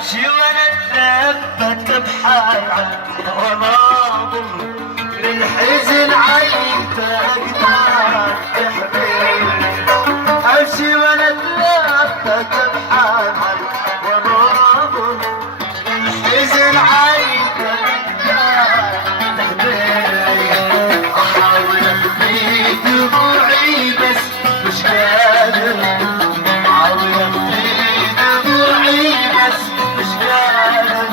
امشي وانا اتثبت بحال وناظر للحزن عين تقدر تحمل. امشي وانا اتثبت بحال وناظر للحزن عين تقدر تحمل. احاول اخفي دموعي بس مش قادر، احاول اخفي دموعي بس مش قادر.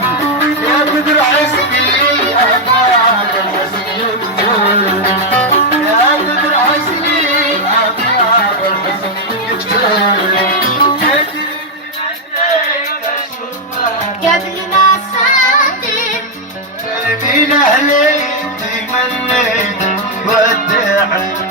يا قدر حزني ابعد الحزن يكتر، يا قدر حزني ابعد الحزن يكتر. قبل ما صادق قلبي لهلي تمنيت ودعت